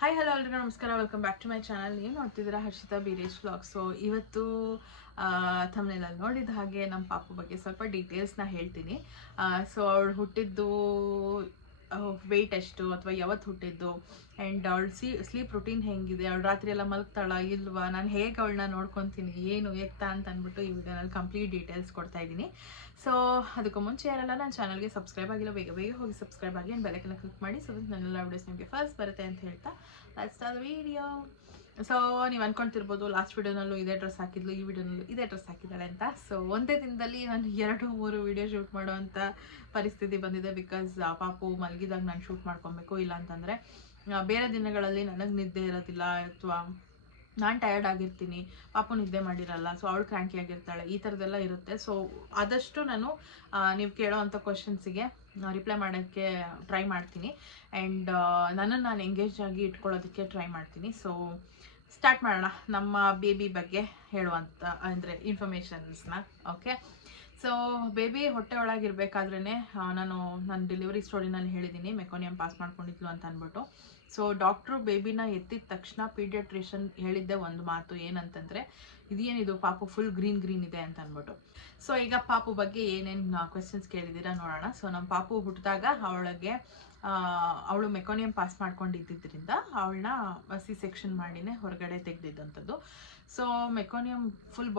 Hi hello ಎಲ್ರಿಗೂ ನಮಸ್ಕಾರ, welcome back to my channel. ನೀವು ನೋಡ್ತಿದ್ದೀರಾ ಹರ್ಷಿತಾ ಬೀರೇಶ್ ವ್ಲಾಗ್. ಸೊ ಇವತ್ತು ಥಂಬ್ನೇಲಲ್ಲಿ ನೋಡಿದ ಹಾಗೆ ನಮ್ಮ ಪಾಪು ಬಗ್ಗೆ ಸ್ವಲ್ಪ ಡೀಟೇಲ್ಸ್ನ ಹೇಳ್ತೀನಿ. ಸೊ ಅವಳು ಹುಟ್ಟಿದ್ದು ವೆಯ್ಟ್ ಎಷ್ಟು ಅಥವಾ ಯಾವತ್ತು ಹುಟ್ಟಿದ್ದು ಆ್ಯಂಡ್ ಅವಳು ಸ್ಲೀಪ್ ರುಟೀನ್ ಹೆಂಗಿದೆ, ಅವಳು ರಾತ್ರಿ ಎಲ್ಲ ಮಲಗ್ತಾಳ ಇಲ್ವಾ, ನಾನು ಹೇಗೆ ಅವಳನ್ನ ನೋಡ್ಕೊತೀನಿ, ಏನು ಎತ್ತ ಅಂತ ಅಂದ್ಬಿಟ್ಟು ಈ ವಿಡಿಯೋನಲ್ಲಿ ಕಂಪ್ಲೀಟ್ ಡೀಟೇಲ್ಸ್ ಕೊಡ್ತಾ ಇದ್ದೀನಿ. ಸೊ ಅದಕ್ಕೂ ಮುಂಚೆ ಯಾರೆಲ್ಲ ನನ್ನ ಚಾನಲ್ಗೆ ಸಬ್ಸ್ಕ್ರೈಬ್ ಆಗಿಲ್ಲ ಬೇಗ ಬೇಗ ಹೋಗಿ ಸಬ್ಸ್ಕ್ರೈಬ್ ಆಗಿ ಆ್ಯಂಡ್ ಬೆಲ್ಲೈಕನ್ನ ಕ್ಲಿಕ್ ಮಾಡಿ. ಸೊ ನನ್ನೆಲ್ಲ ವಿಡಿಯೋಸ್ ನಿಮಗೆ ಫಸ್ಟ್ ಬರುತ್ತೆ ಅಂತ ಹೇಳ್ತಾ let's start the video. So ನೀವು ಅನ್ಕೊಳ್ತಿರ್ಬೋದು ಲಾಸ್ಟ್ ವಿಡಿಯೋನಲ್ಲೂ ಇದೇ ಡ್ರೆಸ್ ಹಾಕಿದ್ಲು, ಈ ವಿಡಿಯೋನಲ್ಲೂ ಇದೇ ಡ್ರೆಸ್ ಹಾಕಿದ್ದಾಳೆ ಅಂತ. ಸೊ ಒಂದೇ ದಿನದಲ್ಲಿ ನಾನು 2-3 ವಿಡಿಯೋ ಶೂಟ್ ಮಾಡುವಂಥ ಪರಿಸ್ಥಿತಿ ಬಂದಿದೆ. ಬಿಕಾಸ್ ಪಾಪು ಮಲಗಿದಾಗ ನಾನು ಶೂಟ್ ಮಾಡ್ಕೊಬೇಕು, ಇಲ್ಲ ಅಂತಂದರೆ ಬೇರೆ ದಿನಗಳಲ್ಲಿ ನನಗೆ ನಿದ್ದೆ ಇರೋದಿಲ್ಲ ಅಥವಾ ನಾನು ಟಯರ್ಡ್ ಆಗಿರ್ತೀನಿ, ಪಾಪು ನಿದ್ದೆ ಮಾಡಿರಲ್ಲ, ಸೊ ಅವಳು ಕ್ರ್ಯಾಂಕಿ ಆಗಿರ್ತಾಳೆ, ಈ ಥರದ್ದೆಲ್ಲ ಇರುತ್ತೆ. ಸೊ ಆದಷ್ಟು ನಾನು ನೀವು ಕೇಳೋ ಅಂಥ ಕ್ವಶನ್ಸಿಗೆ ರಿಪ್ಲೈ ಮಾಡೋಕ್ಕೆ ಟ್ರೈ ಮಾಡ್ತೀನಿ ಆ್ಯಂಡ್ ನನ್ನನ್ನು ನಾನು ಎಂಗೇಜ್ ಆಗಿ ಇಟ್ಕೊಳ್ಳೋದಕ್ಕೆ ಟ್ರೈ ಮಾಡ್ತೀನಿ. ಸೊ ಸ್ಟಾರ್ಟ್ ಮಾಡೋಣ ನಮ್ಮ ಬೇಬಿ ಬಗ್ಗೆ ಹೇಳುವಂಥ ಅಂದರೆ ಇನ್ಫಾರ್ಮೇಷನ್ಸ್ನ. ಓಕೆ, ಸೊ ಬೇಬಿ ಹೊಟ್ಟೆ ಒಳಗಿರ್ಬೇಕಾದ್ರೇ ನಾನು ನನ್ನ ಡೆಲಿವರಿ ಸ್ಟೋರಿನಲ್ಲಿ ಹೇಳಿದ್ದೀನಿ ಮೆಕೋನಿಯಂ ಪಾಸ್ ಮಾಡ್ಕೊಂಡಿದ್ಲು ಅಂತ ಅಂದ್ಬಿಟ್ಟು. ಸೊ ಡಾಕ್ಟ್ರು ಬೇಬಿನ ಎತ್ತಿದ ತಕ್ಷಣ ಪೀಡಿಯಾಟ್ರಿಷನ್ ಹೇಳಿದ್ದೆ ಒಂದು ಮಾತು ಏನಂತಂದರೆ, ಇದೇನಿದು ಪಾಪು ಫುಲ್ ಗ್ರೀನ್ ಇದೆ ಅಂತ ಅಂದ್ಬಿಟ್ಟು. ಸೊ ಈಗ ಪಾಪು ಬಗ್ಗೆ ಏನೇನು ಕ್ವೆಶನ್ಸ್ ಕೇಳಿದ್ದೀರಾ ನೋಡೋಣ. ಸೊ ನಮ್ಮ ಪಾಪು ಹುಟ್ಟಿದಾಗ ಅವಳು ಮೆಕೋನಿಯಂ ಪಾಸ್ ಮಾಡ್ಕೊಂಡಿದ್ದರಿಂದ ಅವಳನ್ನ C-ಸೆಕ್ಷನ್ ಮಾಡಿನೇ ಹೊರಗಡೆ ತೆಗೆದಿದ್ದಂಥದ್ದು. ಸೊ ಮೆಕೋನಿಯಂ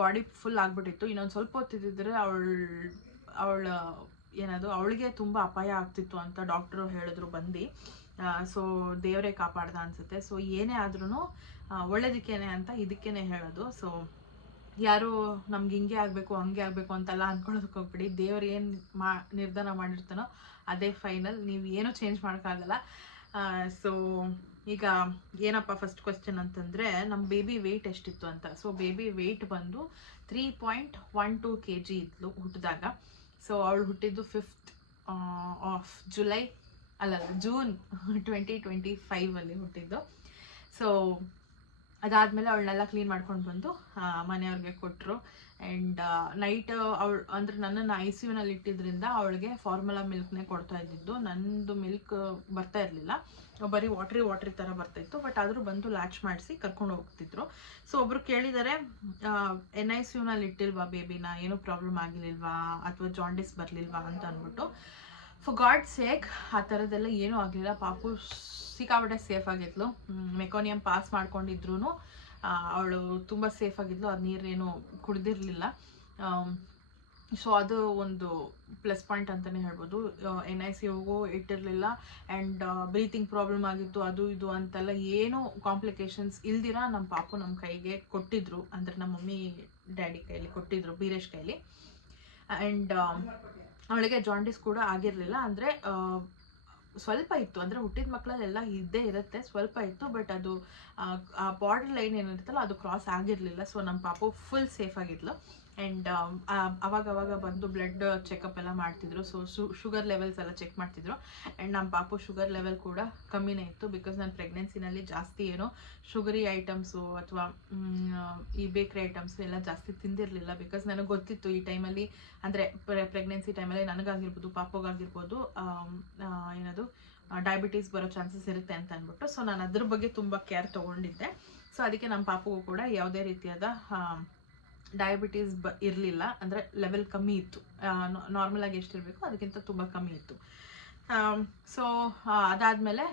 ಬಾಡಿ ಫುಲ್ ಆಗ್ಬಿಟ್ಟಿತ್ತು. ಇನ್ನೊಂದು ಸ್ವಲ್ಪ ಹೊತ್ತಿದ್ದರೆ ಅವಳ ಅವಳಿಗೆ ತುಂಬ ಅಪಾಯ ಆಗ್ತಿತ್ತು ಅಂತ ಡಾಕ್ಟ್ರು ಹೇಳಿದ್ರು ಬಂದು. ಸೊ ದೇವರೇ ಕಾಪಾಡ್ದ ಅನ್ಸುತ್ತೆ. ಸೊ ಏನೇ ಆದ್ರೂ ಒಳ್ಳೇದಕ್ಕೇನೆ ಅಂತ ಇದಕ್ಕೇನೆ ಹೇಳೋದು. ಸೊ ಯಾರು ನಮ್ಗೆ ಹಿಂಗೆ ಆಗಬೇಕು ಹಂಗೆ ಆಗಬೇಕು ಅಂತೆಲ್ಲ ಅಂದ್ಕೊಳ್ಳೋದಕ್ಕೆ ಹೋಗ್ಬಿಡಿ. ದೇವ್ರು ಏನು ನಿರ್ಧಾರ ಮಾಡಿರ್ತಾನೋ ಅದೇ ಫೈನಲ್, ನೀವು ಏನೂ ಚೇಂಜ್ ಮಾಡೋಕ್ಕಾಗಲ್ಲ. ಸೊ ಈಗ ಏನಪ್ಪ ಫಸ್ಟ್ ಕ್ವೆಶ್ಚನ್ ಅಂತಂದರೆ, ನಮ್ಮ ಬೇಬಿ ವೆಯ್ಟ್ ಎಷ್ಟಿತ್ತು ಅಂತ. ಸೊ ಬೇಬಿ ವೆಯ್ಟ್ ಬಂದು 3.12 kg ಇದ್ಲು ಹುಟ್ಟಿದಾಗ. ಸೊ ಅವಳು ಹುಟ್ಟಿದ್ದು 5th of ಜೂನ್ 2025 ಹುಟ್ಟಿದ್ದು. ಸೊ ಅದಾದಮೇಲೆ ಅವಳನ್ನೆಲ್ಲ ಕ್ಲೀನ್ ಮಾಡ್ಕೊಂಡು ಬಂದು ಮನೆಯವ್ರಿಗೆ ಕೊಟ್ಟರು. ಆ್ಯಂಡ್ ನೈಟ್ ಅಂದರೆ ನನ್ನನ್ನು ICUನಲ್ಲಿ ಇಟ್ಟಿದ್ರಿಂದ ಅವಳಿಗೆ ಫಾರ್ಮುಲಾ ಮಿಲ್ಕ್ನೇ ಕೊಡ್ತಾ ಇದ್ದಿದ್ದು. ನನ್ನದು ಮಿಲ್ಕ್ ಬರ್ತಾ ಇರಲಿಲ್ಲ, ಬರೀ ವಾಟ್ರಿ ಥರ ಬರ್ತಾಯಿತ್ತು. ಬಟ್ ಆದರೂ ಬಂದು ಲ್ಯಾಚ್ ಮಾಡಿಸಿ ಕರ್ಕೊಂಡು ಹೋಗ್ತಿದ್ರು. ಸೊ ಒಬ್ರು ಕೇಳಿದರೆ, NICUನಲ್ಲಿ ಇಟ್ಟಿಲ್ವಾ ಬೇಬಿನ, ಏನೂ ಪ್ರಾಬ್ಲಮ್ ಆಗಿರ್ಲಿಲ್ವಾ ಅಥವಾ ಜಾಂಡಿಸ್ ಬರಲಿಲ್ವಾ ಅಂತ ಅಂದ್ಬಿಟ್ಟು. ಫಾರ್ ಗಾಡ್ ಸೇಕ್ ಆ ಥರದ್ದೆಲ್ಲ ಏನೂ ಆಗಲಿಲ್ಲ. ಪಾಪು ಸಿಕ್ಕಾಪಟ್ಟೆ ಸೇಫ್ ಆಗಿದ್ಲು. ಮೆಕೋನಿಯಂ ಪಾಸ್ ಮಾಡ್ಕೊಂಡಿದ್ರು ಅವಳು ತುಂಬ ಸೇಫ್ ಆಗಿದ್ಲು. ಅದು ನೀರೇನು ಕುಡ್ದಿರಲಿಲ್ಲ. ಸೊ ಅದು ಒಂದು ಪ್ಲಸ್ ಪಾಯಿಂಟ್ ಅಂತಲೇ ಹೇಳ್ಬೋದು. NICUಗೂ ಇಟ್ಟಿರಲಿಲ್ಲ ಆ್ಯಂಡ್ ಬ್ರೀತಿಂಗ್ ಪ್ರಾಬ್ಲಮ್ ಆಗಿತ್ತು, ಅದು ಇದು ಅಂತೆಲ್ಲ ಏನೂ ಕಾಂಪ್ಲಿಕೇಶನ್ಸ್ ಇಲ್ದಿರ ನಮ್ಮ ಪಾಪು ನಮ್ಮ ಕೈಗೆ ಕೊಟ್ಟಿದ್ರು. ಅಂದರೆ ನಮ್ಮ ಮಮ್ಮಿ ಡ್ಯಾಡಿ ಕೈಲಿ ಕೊಟ್ಟಿದ್ರು, ಬೀರೇಶ್ ಕೈಲಿ. ಆ್ಯಂಡ್ ಅವಳಿಗೆ ಜಾಂಡಿಸ್ ಕೂಡ ಆಗಿರಲಿಲ್ಲ. ಅಂದರೆ ಸ್ವಲ್ಪ ಇತ್ತು, ಅಂದರೆ ಹುಟ್ಟಿದ ಮಕ್ಕಳಲ್ಲೆಲ್ಲ ಇದ್ದೇ ಇರುತ್ತೆ, ಸ್ವಲ್ಪ ಇತ್ತು. ಬಟ್ ಅದು ಆ ಬಾರ್ಡರ್ ಲೈನ್ ಏನಿರುತ್ತಲ್ಲ ಅದು ಕ್ರಾಸ್ ಆಗಿರಲಿಲ್ಲ. ಸೊ ನಮ್ಮ ಪಾಪು ಫುಲ್ ಸೇಫ್ ಆಗಿದ್ಲು. ಆ್ಯಂಡ್ ಅವಾಗ ಬಂದು ಬ್ಲಡ್ ಚೆಕಪ್ ಎಲ್ಲ ಮಾಡ್ತಿದ್ರು. ಸೊ ಶುಗರ್ ಲೆವೆಲ್ಸ್ ಎಲ್ಲ ಚೆಕ್ ಮಾಡ್ತಿದ್ರು. ಆ್ಯಂಡ್ ನಮ್ಮ ಪಾಪು ಶುಗರ್ ಲೆವೆಲ್ ಕೂಡ ಕಮ್ಮಿನೇ ಇತ್ತು. ಬಿಕಾಸ್ ನಾನು ಪ್ರೆಗ್ನೆನ್ಸಿನಲ್ಲಿ ಜಾಸ್ತಿ ಏನೋ ಶುಗರಿ ಐಟಮ್ಸು ಅಥವಾ ಈ ಬೇಕ್ರಿ ಐಟಮ್ಸು ಎಲ್ಲ ಜಾಸ್ತಿ ತಿಂದಿರಲಿಲ್ಲ. ಬಿಕಾಸ್ ನನಗೆ ಗೊತ್ತಿತ್ತು ಈ ಟೈಮಲ್ಲಿ, ಅಂದರೆ ಪ್ರೆಗ್ನೆನ್ಸಿ ಟೈಮಲ್ಲಿ ನನಗಾಗಿರ್ಬೋದು ಪಾಪುಗಾಗಿರ್ಬೋದು ಡಯಾಬಿಟೀಸ್ ಬರೋ ಚಾನ್ಸಸ್ ಇರುತ್ತೆ ಅಂತ ಅಂದ್ಬಿಟ್ಟು. ಸೊ ನಾನು ಅದ್ರ ಬಗ್ಗೆ ತುಂಬ ಕೇರ್ ತೊಗೊಂಡಿದ್ದೆ. ಸೊ ಅದಕ್ಕೆ ನಮ್ಮ ಪಾಪುಗೂ ಕೂಡ ಯಾವುದೇ ರೀತಿಯಾದ ಡಯಾಬಿಟೀಸ್ ಇರಲಿಲ್ಲ. ಅಂದರೆ ಲೆವೆಲ್ ಕಮ್ಮಿ ಇತ್ತು, ನಾರ್ಮಲಾಗಿ ಎಷ್ಟಿರಬೇಕು ಅದಕ್ಕಿಂತ ತುಂಬ ಕಮ್ಮಿ ಇತ್ತು. ಸೊ ಅದಾದಮೇಲೆ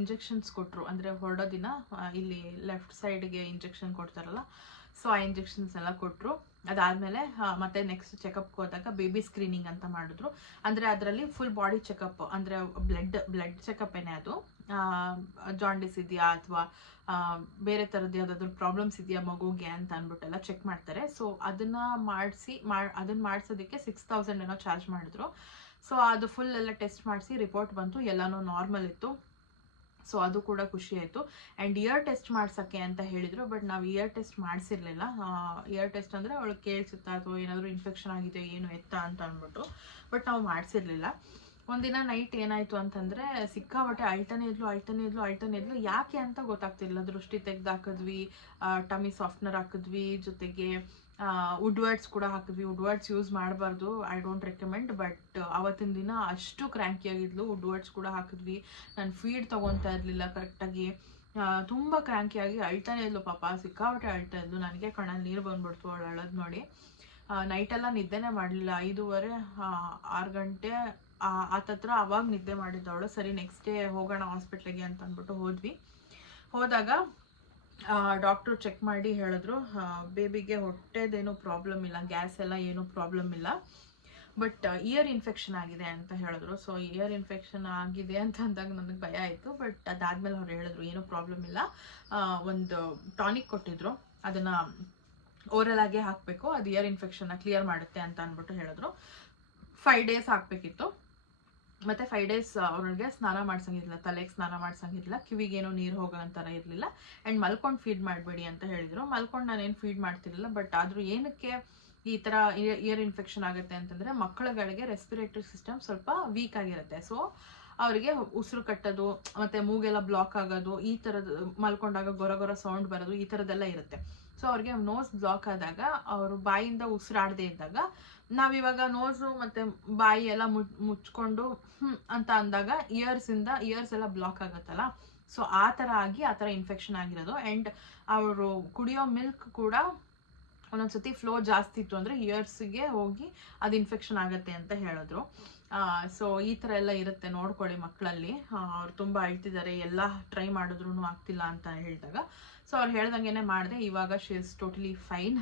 ಇಂಜೆಕ್ಷನ್ಸ್ ಕೊಟ್ಟರು. ಅಂದರೆ ಹೊರಡೋ ದಿನ ಇಲ್ಲಿ ಲೆಫ್ಟ್ ಸೈಡ್ಗೆ ಇಂಜೆಕ್ಷನ್ ಕೊಡ್ತಾರಲ್ಲ, ಸೊ ಆ ಇಂಜೆಕ್ಷನ್ಸ್ ಎಲ್ಲ ಕೊಟ್ಟರು. ಅದಾದಮೇಲೆ ಮತ್ತೆ ನೆಕ್ಸ್ಟ್ ಚೆಕಪ್ಗೆ ಹೋದಾಗ ಬೇಬಿ ಸ್ಕ್ರೀನಿಂಗ್ ಅಂತ ಮಾಡಿದ್ರು. ಅಂದರೆ ಅದರಲ್ಲಿ ಫುಲ್ ಬಾಡಿ ಚೆಕಪ್, ಅಂದರೆ ಬ್ಲಡ್ ಚೆಕಪ್ ಏನೇ ಅದು, ಜಾಂಡಿಸ್ ಇದೆಯಾ ಅಥವಾ ಬೇರೆ ಥರದ್ದು ಯಾವುದಾದ್ರೂ ಪ್ರಾಬ್ಲಮ್ಸ್ ಇದೆಯಾ ಮಗುಗೆ ಅಂತ ಅಂದ್ಬಿಟ್ಟೆಲ್ಲ ಚೆಕ್ ಮಾಡ್ತಾರೆ. ಸೊ ಅದನ್ನು ಮಾಡಿಸೋದಕ್ಕೆ 6,000 ಏನೋ ಚಾರ್ಜ್ ಮಾಡಿದ್ರು. ಸೊ ಅದು ಫುಲ್ ಎಲ್ಲ ಟೆಸ್ಟ್ ಮಾಡಿಸಿ ರಿಪೋರ್ಟ್ ಬಂತು, ಎಲ್ಲನೂ ನಾರ್ಮಲ್ ಇತ್ತು. ಸೊ ಅದು ಕೂಡ ಖುಷಿ ಆಯಿತು. ಆ್ಯಂಡ್ ಇಯರ್ ಟೆಸ್ಟ್ ಮಾಡ್ಸೋಕ್ಕೆ ಅಂತ ಹೇಳಿದರು. ಬಟ್ ನಾವು ಇಯರ್ ಟೆಸ್ಟ್ ಮಾಡಿಸಿರ್ಲಿಲ್ಲ. ಇಯರ್ ಟೆಸ್ಟ್ ಅಂದರೆ ಅವಳಿಗೆ ಕೇಳಿಸುತ್ತಾ ಅಥವಾ ಏನಾದರೂ ಇನ್ಫೆಕ್ಷನ್ ಆಗಿದೆ ಏನು ಎತ್ತ ಅಂತ ಅಂದ್ಬಿಟ್ಟು. ಬಟ್ ನಾವು ಮಾಡಿಸಿರ್ಲಿಲ್ಲ. ಒಂದಿನ ನೈಟ್ ಏನಾಯಿತು ಅಂತಂದರೆ, ಸಿಕ್ಕಾಬಟ್ಟೆ ಅಳ್ತಾನೆ ಇದ್ಲು. ಯಾಕೆ ಅಂತ ಗೊತ್ತಾಗ್ತಿಲ್ಲ. ದೃಷ್ಟಿ ತೆಗ್ದು ಹಾಕಿದ್ವಿ, ಟಮಿ ಸಾಫ್ಟ್ನರ್ ಹಾಕಿದ್ವಿ, ಜೊತೆಗೆ ವುಡ್ ವರ್ಡ್ಸ್ ಕೂಡ ಹಾಕಿದ್ವಿ. ವುಡ್ ವರ್ಡ್ಸ್ ಯೂಸ್ ಮಾಡಬಾರ್ದು, ಐ ಡೋಂಟ್ ರೆಕಮೆಂಡ್. ಬಟ್ ಅವತ್ತಿನ ದಿನ ಅಷ್ಟು ಕ್ರ್ಯಾಂಕಿ ಆಗಿದ್ಲು. ವುಡ್ ವರ್ಡ್ಸ್ ಕೂಡ ಹಾಕಿದ್ವಿ. ನಾನು ಫೀಡ್ ತೊಗೊತಾ ಇರಲಿಲ್ಲ ಕರೆಕ್ಟಾಗಿ. ತುಂಬ ಕ್ರ್ಯಾಂಕಿಯಾಗಿ ಅಳ್ತಾನೆ ಇದ್ಲು ಪಾಪ, ಸಿಕ್ಕಾಪಟ್ಟೆ ಅಳ್ತಾ ಇದ್ಲು. ನನಗೆ ಕಣ್ಣಲ್ಲಿ ನೀರು ಬಂದ್ಬಿಡ್ತು ಅವಳು ಅಳೋದು ನೋಡಿ. ನೈಟೆಲ್ಲ ನಿದ್ದೆನೇ ಮಾಡಲಿಲ್ಲ. 5:30 6 ಗಂಟೆ ಆತತ್ರ ಅವಾಗ ನಿದ್ದೆ ಮಾಡಿದ್ದವಳು. ಸರಿ ನೆಕ್ಸ್ಟ್ ಡೇ ಹೋಗೋಣ ಹಾಸ್ಪಿಟ್ಲಿಗೆ ಅಂತ ಅಂದ್ಬಿಟ್ಟು ಹೋದಾಗ ಡಾಕ್ಟ್ರು ಚೆಕ್ ಮಾಡಿ ಹೇಳಿದ್ರು, ಬೇಬಿಗೆ ಹೊಟ್ಟೆದೇನು ಪ್ರಾಬ್ಲಮ್ ಇಲ್ಲ, ಗ್ಯಾಸ್ ಎಲ್ಲ ಏನೂ ಪ್ರಾಬ್ಲಮ್ ಇಲ್ಲ, ಬಟ್ ಇಯರ್ ಇನ್ಫೆಕ್ಷನ್ ಆಗಿದೆ ಅಂತ ಹೇಳಿದ್ರು. ಸೊ ಇಯರ್ ಇನ್ಫೆಕ್ಷನ್ ಆಗಿದೆ ಅಂತ ಅಂದಾಗ ನನಗೆ ಭಯ ಆಯಿತು. ಬಟ್ ಅದಾದಮೇಲೆ ಅವ್ರು ಹೇಳಿದ್ರು ಏನೂ ಪ್ರಾಬ್ಲಮ್ ಇಲ್ಲ. ಒಂದು ಟಾನಿಕ್ ಕೊಟ್ಟಿದ್ರು, ಅದನ್ನು ಓರಲ್ ಆಗಿ ಹಾಕಬೇಕು, ಅದು ಇಯರ್ ಇನ್ಫೆಕ್ಷನ್ನ ಕ್ಲಿಯರ್ ಮಾಡುತ್ತೆ ಅಂತ ಅಂದ್ಬಿಟ್ಟು ಹೇಳಿದ್ರು. 5 days ಹಾಕಬೇಕಿತ್ತು. ಮತ್ತು 5 days ಅವ್ರಿಗೆ ಸ್ನಾನ ಮಾಡ್ಸಂಗಿಲ್ಲ, ತಲೆಗೆ ಸ್ನಾನ ಮಾಡ್ಸಂಗಿಲ್ಲ, ಕಿವಿಗೇನೋ ನೀರು ಹೋಗೋ ಥರ ಇರಲಿಲ್ಲ. ಆ್ಯಂಡ್ ಮಲ್ಕೊಂಡು ಫೀಡ್ ಮಾಡಬೇಡಿ ಅಂತ ಹೇಳಿದರು. ಮಲ್ಕೊಂಡು ನಾನೇನು ಫೀಡ್ ಮಾಡ್ತಿರಲಿಲ್ಲ. ಬಟ್ ಆದರೂ ಏನಕ್ಕೆ ಈ ಥರ ಇಯರ್ ಇನ್ಫೆಕ್ಷನ್ ಆಗುತ್ತೆ ಅಂತಂದರೆ, ಮಕ್ಕಳುಗಳಿಗೆ ರೆಸ್ಪಿರೇಟರಿ ಸಿಸ್ಟಮ್ ಸ್ವಲ್ಪ ವೀಕ್ ಆಗಿರುತ್ತೆ. ಸೊ ಅವರಿಗೆ ಉಸಿರು ಕಟ್ಟೋದು ಮತ್ತು ಮೂಗೆಲ್ಲ ಬ್ಲಾಕ್ ಆಗೋದು, ಈ ಥರದ್ದು ಮಲ್ಕೊಂಡಾಗ ಗೊರ ಸೌಂಡ್ ಬರೋದು, ಈ ಥರದ್ದೆಲ್ಲ ಇರುತ್ತೆ. ಸೊ ಅವ್ರಿಗೆ ನೋಸ್ ಬ್ಲಾಕ್ ಆದಾಗ, ಅವರು ಬಾಯಿಂದ ಉಸಿರಾಡದೆ ಇದ್ದಾಗ, ನಾವಿವಾಗ ನೋಸು ಮತ್ತು ಬಾಯಿ ಎಲ್ಲ ಮುಚ್ಕೊಂಡು ಅಂತ ಅಂದಾಗ ಇಯರ್ಸ್ ಎಲ್ಲ ಬ್ಲಾಕ್ ಆಗುತ್ತಲ್ಲ. ಸೊ ಆ ಥರ ಆಗಿ ಆ ಥರ ಇನ್ಫೆಕ್ಷನ್ ಆಗಿರೋದು. ಆ್ಯಂಡ್ ಅವರು ಕುಡಿಯೋ ಮಿಲ್ಕ್ ಕೂಡ ಒಂದೊಂದ್ಸತಿ ಫ್ಲೋ ಜಾಸ್ತಿ ಇತ್ತು ಅಂದರೆ ಇಯರ್ಸ್ಗೆ ಹೋಗಿ ಅದು ಇನ್ಫೆಕ್ಷನ್ ಆಗುತ್ತೆ ಅಂತ ಹೇಳಿದ್ರು. ಸೊ ಈ ಥರ ಎಲ್ಲ ಇರುತ್ತೆ, ನೋಡ್ಕೊಳ್ಳಿ ಮಕ್ಕಳಲ್ಲಿ. ಅವ್ರು ತುಂಬ ಅಳ್ತಿದ್ದಾರೆ, ಎಲ್ಲ ಟ್ರೈ ಮಾಡಿದ್ರು ಆಗ್ತಿಲ್ಲ ಅಂತ ಹೇಳಿದಾಗ, ಸೊ ಅವ್ರು ಹೇಳ್ದಂಗೆ ಮಾಡಿದೆ. ಇವಾಗ ಶಿ ಇಸ್ ಟೋಟಲಿ ಫೈನ್,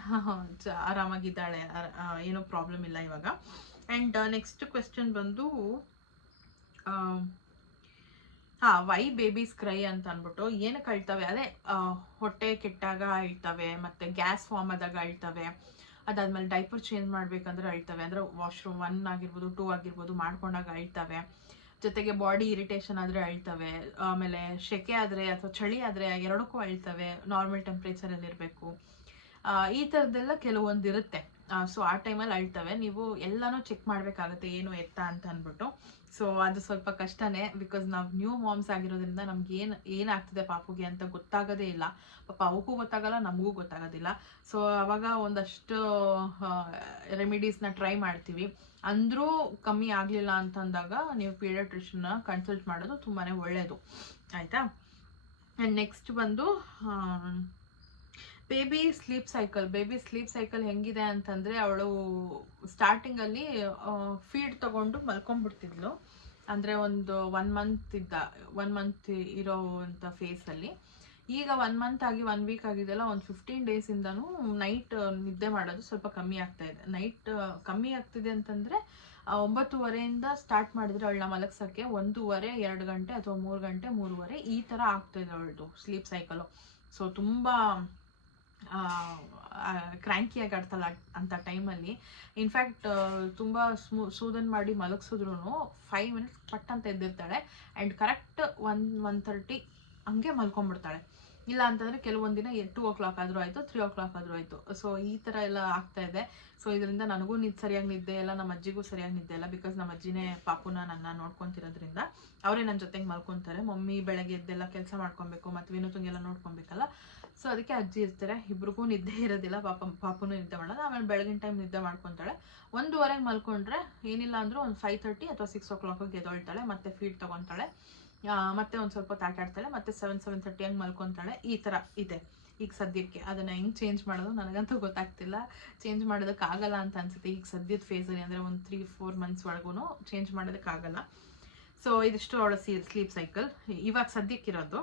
ಆರಾಮಾಗಿದ್ದಾಳೆ, ಏನೂ ಪ್ರಾಬ್ಲಮ್ ಇಲ್ಲ ಇವಾಗ. ಆ್ಯಂಡ್ ನೆಕ್ಸ್ಟ್ ಕ್ವೆಶ್ಚನ್ ಬಂದು ವೈ ಬೇಬೀಸ್ ಕ್ರೈ ಅಂತ ಅಂದ್ಬಿಟ್ಟು. ಏನಕ್ಕೆ ಅಳ್ತವೆ? ಅದೇ ಹೊಟ್ಟೆ ಕೆಟ್ಟಾಗ ಅಳ್ತವೆ, ಮತ್ತು ಗ್ಯಾಸ್ ಫಾರ್ಮ್ ಆದಾಗ ಅಳ್ತವೆ, ಅದಾದ್ಮೇಲೆ ಡೈಪರ್ ಚೇಂಜ್ ಮಾಡ್ಬೇಕಂದ್ರೆ ಅಳ್ತವೆ, ಅಂದರೆ ವಾಶ್ರೂಮ್ 1 ಆಗಿರ್ಬೋದು 2 ಆಗಿರ್ಬೋದು ಮಾಡ್ಕೊಂಡಾಗ ಅಳ್ತವೆ, ಜೊತೆಗೆ ಬಾಡಿ ಇರಿಟೇಷನ್ ಆದರೆ ಅಳ್ತವೆ, ಆಮೇಲೆ ಸೆಕೆ ಆದರೆ ಅಥವಾ ಚಳಿ ಆದರೆ ಎರಡಕ್ಕೂ ಅಳ್ತವೆ, ನಾರ್ಮಲ್ ಟೆಂಪ್ರೇಚರಲ್ಲಿ ಇರಬೇಕು. ಈ ಥರದ್ದೆಲ್ಲ ಕೆಲವೊಂದು ಇರುತ್ತೆ. ಸೊ ಆ ಟೈಮಲ್ಲಿ ಅಳ್ತವೆ. ನೀವು ಎಲ್ಲನೂ ಚೆಕ್ ಮಾಡಬೇಕಾಗತ್ತೆ ಏನು ಎತ್ತ ಅಂತ ಅಂದ್ಬಿಟ್ಟು. ಸೊ ಅದು ಸ್ವಲ್ಪ ಕಷ್ಟನೇ, ಬಿಕಾಸ್ ನಾವು ನ್ಯೂ ಮಾಮ್ಸ್ ಆಗಿರೋದ್ರಿಂದ ನಮ್ಗೆ ಏನಾಗ್ತಿದೆ ಪಾಪುಗೆ ಅಂತ ಗೊತ್ತಾಗೋದೇ ಇಲ್ಲ. ಪಾಪ ಅವಕ್ಕೂ ಗೊತ್ತಾಗಲ್ಲ, ನಮಗೂ ಗೊತ್ತಾಗೋದಿಲ್ಲ. ಸೊ ಅವಾಗ ಒಂದಷ್ಟು ರೆಮಿಡೀಸ್ನ ಟ್ರೈ ಮಾಡ್ತೀವಿ. ಅಂದರೂ ಕಮ್ಮಿ ಆಗಲಿಲ್ಲ ಅಂತಂದಾಗ ನೀವು ಪೀಡಿಯಾಟ್ರಿಷನ್ನ ಕನ್ಸಲ್ಟ್ ಮಾಡೋದು ತುಂಬಾ ಒಳ್ಳೆಯದು, ಆಯಿತಾ. ಆ್ಯಂಡ್ ನೆಕ್ಸ್ಟ್ ಬಂದು ಬೇಬಿ ಸ್ಲೀಪ್ ಸೈಕಲ್ ಹೆಂಗಿದೆ ಅಂತಂದರೆ, ಅವಳು ಸ್ಟಾರ್ಟಿಂಗಲ್ಲಿ ಫೀಡ್ ತಗೊಂಡು ಮಲ್ಕೊಂಡ್ಬಿಡ್ತಿದ್ಲು. ಅಂದರೆ ಒಂದು 1 ಮಂತ್ ಇರೋವಂಥ ಫೇಸಲ್ಲಿ. ಈಗ 1 ಮಂತ್ ಆಗಿ 1 ವೀಕ್ ಆಗಿದೆಯಲ್ಲ, ಒಂದು 15 days ನೈಟ್ ನಿದ್ದೆ ಮಾಡೋದು ಸ್ವಲ್ಪ ಕಮ್ಮಿ ಆಗ್ತಾ ಇದೆ. ನೈಟ್ ಕಮ್ಮಿ ಆಗ್ತಿದೆ ಅಂತಂದರೆ 9:30 ಸ್ಟಾರ್ಟ್ ಮಾಡಿದ್ರೆ ಅವಳನ್ನ ಮಲಗ್ಸೋಕ್ಕೆ 1:30 2 ಗಂಟೆ ಅಥವಾ 3 ಗಂಟೆ 3:30 ಈ ಥರ ಆಗ್ತಾಯಿದೆ ಅವಳದು ಸ್ಲೀಪ್ ಸೈಕಲು. ಸೊ ತುಂಬ ಕ್ರ್ಯಾಂಕಿಯಾಗಿ ಆಡ್ತಲ್ಲ ಅಂಥ ಟೈಮಲ್ಲಿ. ಇನ್ಫ್ಯಾಕ್ಟ್ ತುಂಬ ಸೂದನ್ ಮಾಡಿ ಮಲಗಿಸಿದ್ರು 5 minutes ಪಟ್ ಅಂತ ಎದ್ದಿರ್ತಾಳೆ. ಆ್ಯಂಡ್ ಕರೆಕ್ಟ್ 1:30 ಹಂಗೆ ಮಲ್ಕೊಂಡ್ಬಿಡ್ತಾಳೆ. ಇಲ್ಲ ಅಂತಂದರೆ ಕೆಲವೊಂದು ದಿನ 2 o'clock ಆದರೂ ಆಯಿತು, 3 o'clock ಆದರೂ ಆಯಿತು. ಸೊ ಈ ಥರ ಎಲ್ಲ ಆಗ್ತಾ ಇದೆ. ಸೊ ಇದರಿಂದ ನನಗೂ ಸರಿಯಾಗಿ ನಿದ್ದೆ ಇಲ್ಲ, ನಮ್ಮ ಅಜ್ಜಿಗೂ ಸರಿಯಾಗಿ ನಿದ್ದೆ ಇಲ್ಲ. ಬಿಕಾಸ್ ನಮ್ಮ ಅಜ್ಜಿನೇ ಪಾಪುನ ನನ್ನ ನೋಡ್ಕೊತಿರೋದ್ರಿಂದ ಅವರೇ ನನ್ನ ಜೊತೆಗೆ ಮಲ್ಕೊತಾರೆ. ಮಮ್ಮಿ ಬೆಳಗ್ಗೆ ಎದ್ದೆಲ್ಲ ಕೆಲಸ ಮಾಡ್ಕೊಬೇಕು ಮತ್ತು ವಿನೂತಂಗೆಲ್ಲ ನೋಡ್ಕೊಬೇಕಲ್ಲ. ಸೊ ಅದಕ್ಕೆ ಅಜ್ಜಿ ಇರ್ತಾರೆ, ಇಬ್ರಿಗೂ ನಿದ್ದೆ ಇರೋದಿಲ್ಲ. ಪಾಪುನೂ ನಿದ್ದೆ ಮಾಡೋದು. ಆಮೇಲೆ ಬೆಳಗಿನ ಟೈಮ್ ನಿದ್ದೆ ಮಾಡ್ಕೊತಾಳೆ. 1:30 ಮಲ್ಕೊಂಡ್ರೆ ಏನಿಲ್ಲ ಅಂದರೂ ಒಂದು 5:30 ಅಥವಾ 6 o'clock ಎದ್ದೊಳ್ತಾಳೆ, ಮತ್ತೆ ಫೀಡ್ ತೊಗೊತಾಳೆ, ಮತ್ತೆ ಒಂದು ಸ್ವಲ್ಪ ಆಟಾಡ್ತಾಳೆ, ಮತ್ತೆ 7:30 ಹಂಗೆ ಮಲ್ಕೊತಾಳೆ. ಈ ಥರ ಇದೆ ಈಗ ಸದ್ಯಕ್ಕೆ. ಅದನ್ನು ಹೆಂಗೆ ಚೇಂಜ್ ಮಾಡೋದು ನನಗಂತೂ ಗೊತ್ತಾಗ್ತಿಲ್ಲ. ಚೇಂಜ್ ಮಾಡೋದಕ್ಕಾಗಲ್ಲ ಅಂತ ಅನ್ಸುತ್ತೆ ಈಗ ಸದ್ಯದ ಫೇಸಲ್ಲಿ. ಅಂದರೆ ಒಂದು 3-4 months ಒಳಗೂ ಚೇಂಜ್ ಮಾಡೋದಕ್ಕಾಗಲ್ಲ. ಸೊ ಇದಿಷ್ಟು ಅವಳ ಸ್ಲೀಪ್ ಸೈಕಲ್ ಇವಾಗ ಸದ್ಯಕ್ಕಿರೋದು.